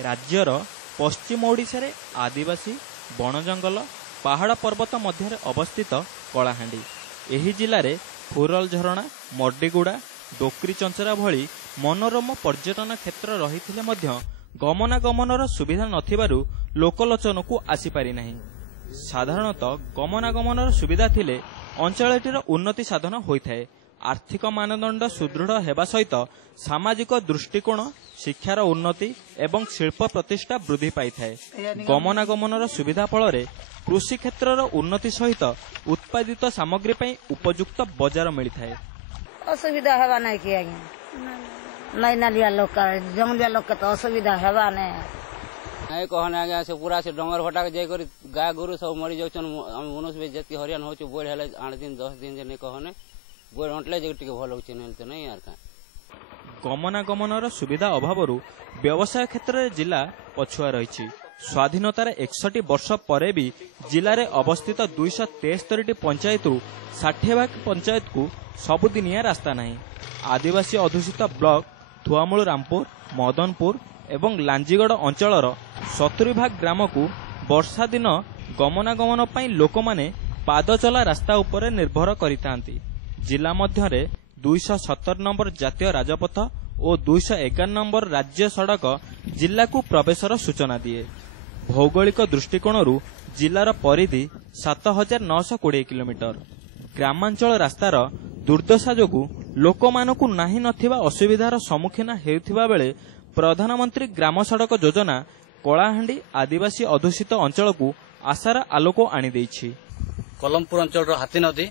राज्यर पश्चिम ओडिशा रे आदिवासी बण जंगल पहाड़ पर्वत मध्य अवस्थित कलाहांडी। एही जिले में फुरल झरणा मर्डीगुड़ा डोकरी चंचरा भली मनोरम पर्यटन क्षेत्र रही गमनागमनर सुविधा नथिबारु लोकलोचन को आसीपारि नाही। साधारणतः गमनागमनर सुविधा थिले अंचलटीर उन्नति साधन होइथाय। आर्थिक मानदंड सुदृढ़ हेबा सहित सामाजिक दृष्टिकोण शिक्षार उन्नति एवं शिल्प प्रतिष्ठा वृद्धि पाई थाए। गमनागमनर सुविधा फल कृषि क्षेत्रर उन्नति सहित उत्पादित सामग्री पई उपयुक्त बाजार मिलता है। असुविधा हेबा नहीं कि नहीं नालिया लोक जंगलिया लोक के तो असुविधा हेबा नहीं नहीं कहने आगे से पूरा से डंगर भटा के जाकर गाय गोरु सब मरी जाउछन। हम मनुष्य भी जति हरियान होछु बोल हेले 8 दिन 10 दिन जे नहीं कहने बोल अंटले जे टिके भल होछि नहीं तो नहीं यार का। गमनागमनर सुविधा अभाव व्यवसाय क्षेत्र में जिला पछुआ रही। स्वाधीनतार 61 वर्ष पर भी जिले में अवस्थित 273 पंचायत 60 भाग पंचायत को सबुदिनिया रास्ता नहीं। आदिवासी अधुषित ब्लॉक थुआमूल रामपुर मदनपुर एवं लांजीगढ़ अंचलर 70 भाग ग्राम को वर्षा दिन गमनागमन पर लोक माने पादचला रास्ता उपर निर्भर करितांती। जिला मध्य 217 नंबर जातीय राजपथ और 211 नंबर राज्य सड़क जिला को प्रवेशर सूचना दिए। भौगोलिक दृष्टिकोण जिलार परिधि 7920 किलोमीटर। ग्रामांचल रास्तार दुर्दशा जोगु लोकमानकु नाही नथिबा असुविधार सम्मुखीन हेउथिबा बेले प्रधानमंत्री ग्राम सड़क योजना कलाहांडी आदिवासी अधुषित अंचल को आशार आलोक आनी देछि। कलमपुर अंचल हाथी नदी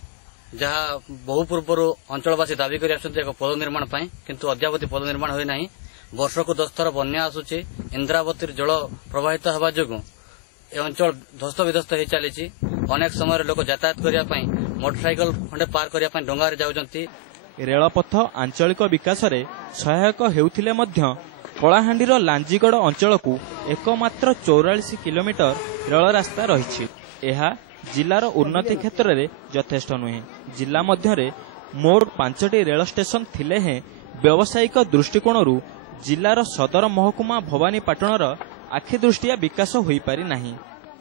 जहाँ बहु पूर्व अंचलवासी दाबी कर एक पद निर्माण किंतु अद्यावधि पद निर्माण होई नाही। वर्ष को 10 थर बन्या आसुची। इंद्रावती जल प्रवाहित होगा जो अंचल ध्वस्त विध्वस्त हो चली। अनेक समय लोक यातायात करने मोटरसाइकल खंडे पार करने डंगार जाउछंती। रेलपथ आंचलिक विकास रे सहायक हेउथिले मध्य कलाहांडीर लांजीगढ़ अंचल को एकमात्र 44 किलोमीटर रेल रास्ता रही। यह जिलार उन्नति क्षेत्र में यथेष्ट नुहे। जिला मध्य मोर 5टी रेल स्टेशन थिले हैं व्यावसायिक दृष्टिकोण जिलार सदर महकुमा भवानीपाटणर आखिदृष्टिया विकास होई पारि नाही।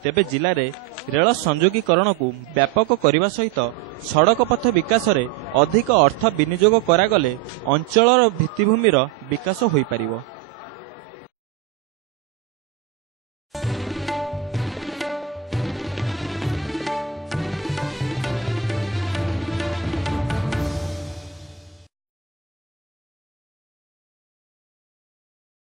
तेबे जिले में रेल संयोगीकरण को व्यापक करने सहित सड़क पथ विकास रे अधिक अर्थ विनियोग करागले अंचलर भित्तिभूमिर विकास होई पारिबो।